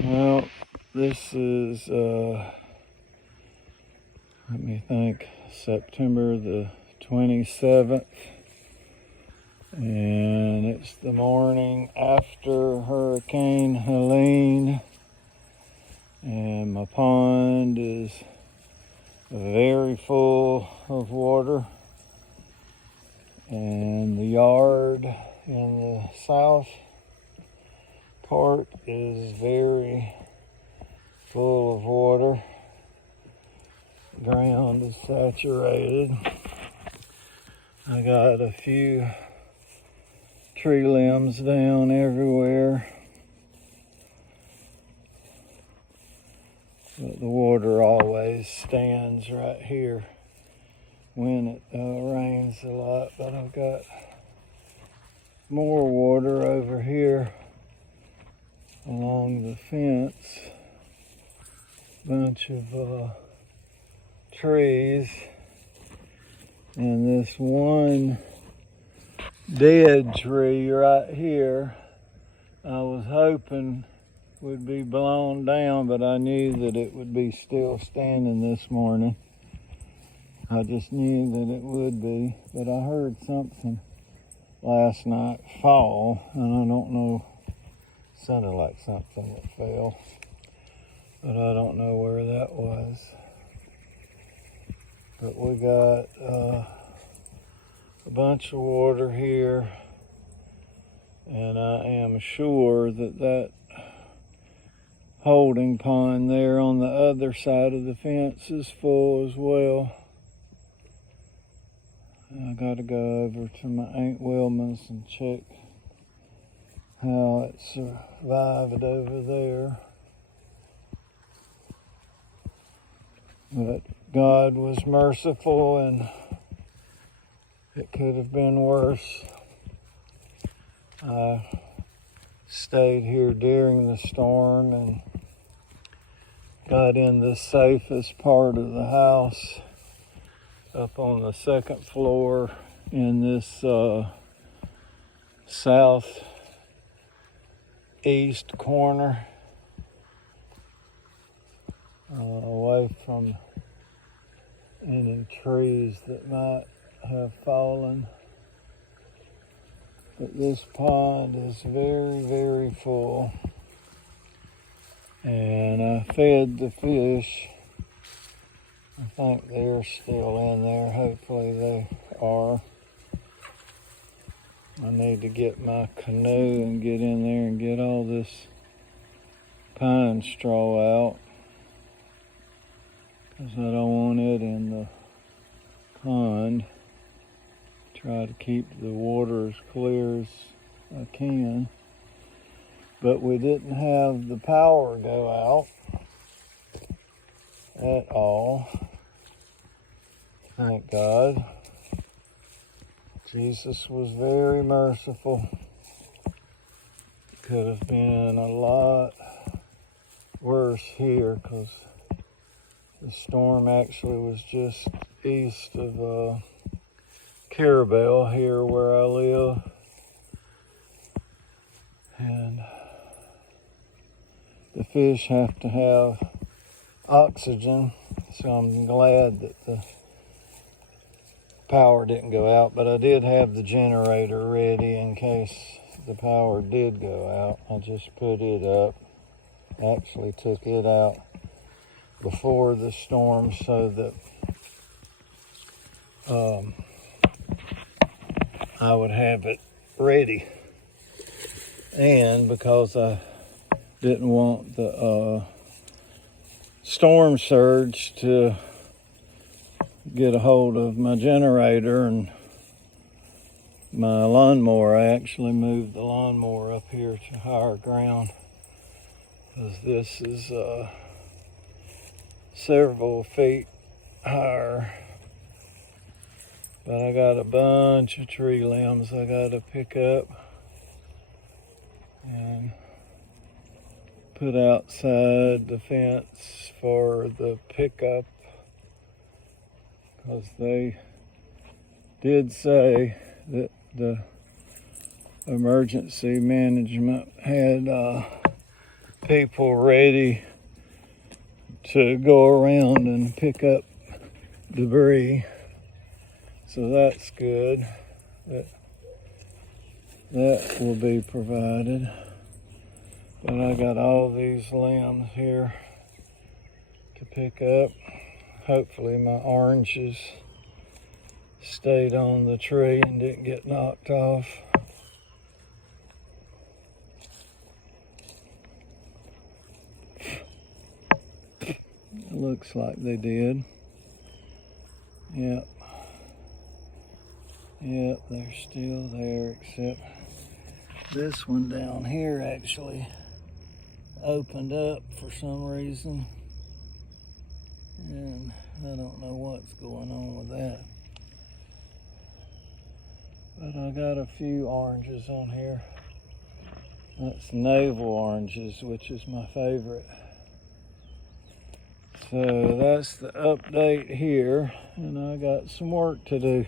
Well, this is, let me think, September the 27th. And it's the morning after Hurricane Helene. And my pond is very full of water. And the yard in the south part is very full of water. The ground is saturated. I got a few tree limbs down everywhere, but the water always stands right here when it rains a lot. But I've got more water over here along the fence. Bunch of trees, and this one dead tree right here I was hoping would be blown down, but I knew that it would be still standing this morning. I just knew that it would be, but I heard something last night fall, and I don't know, sounded like something that fell, but I don't know where that was. But we got a bunch of water here, and I am sure that that holding pond there on the other side of the fence is full as well. I gotta go over to my Aunt Wilma's and check how it survived over there. But God was merciful, and it could have been worse. I stayed here during the storm and got in the safest part of the house up on the second floor in this southeast corner, away from any trees that might have fallen. But this pond is very, very full, and I fed the fish. I think they're still in there. Hopefully they are. I need to get my canoe and get in there and get all this pine straw out, because I don't want it in the pond. Try to keep the water as clear as I can. But we didn't have the power go out at all. Thank God. Jesus was very merciful. Could have been a lot worse here, because the storm actually was just east of Carabel here where I live. And the fish have to have oxygen, so I'm glad that the power didn't go out, but I did have the generator ready in case the power did go out. I just put it up, actually took it out before the storm so that I would have it ready. And because I didn't want the storm surge to get a hold of my generator and my lawnmower, I actually moved the lawnmower up here to higher ground, because this is several feet higher. But I got a bunch of tree limbs I got to pick up and put outside the fence for the pickup, because they did say that the emergency management had people ready to go around and pick up debris. So that's good. That will be provided. But I got all these limbs here to pick up. Hopefully my oranges stayed on the tree and didn't get knocked off. It looks like they did. Yep. Yep, they're still there, except this one down here actually opened up for some reason. And I don't know what's going on with that. But I got a few oranges on here. That's navel oranges, which is my favorite. So that's the update here, and I got some work to do.